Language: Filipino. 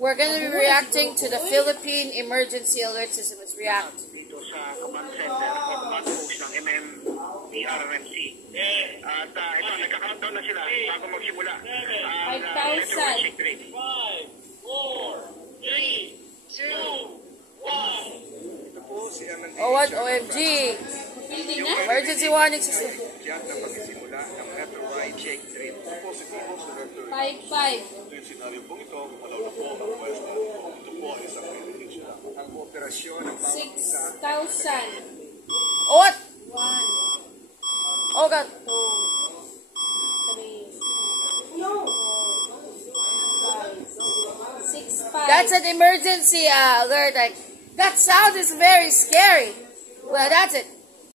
We're going to be reacting to the Philippine Emergency Alert System. Let's react. Dito sa command center o command post ng MMDRMC. At ito, nagka-countdown na sila bago magsimula. 5,000. 5, 4, 3, 2, 1. Ito po si MMD. Oh, what? OMG. Emergency warning system. Diyan na magsimula ng Metro-wide check trip. Positibo sa Metro. 5-5. Ito yung senaryo pong ito. Malaw na po ang West. Ito po ay isang prediction lang. Ang operasyon ng 6,000. Oh, what? 1. Oh, God. 2. 3. 4. 5. 6, 5. That's an emergency alert. Like, that sound is very scary. Well, that's it.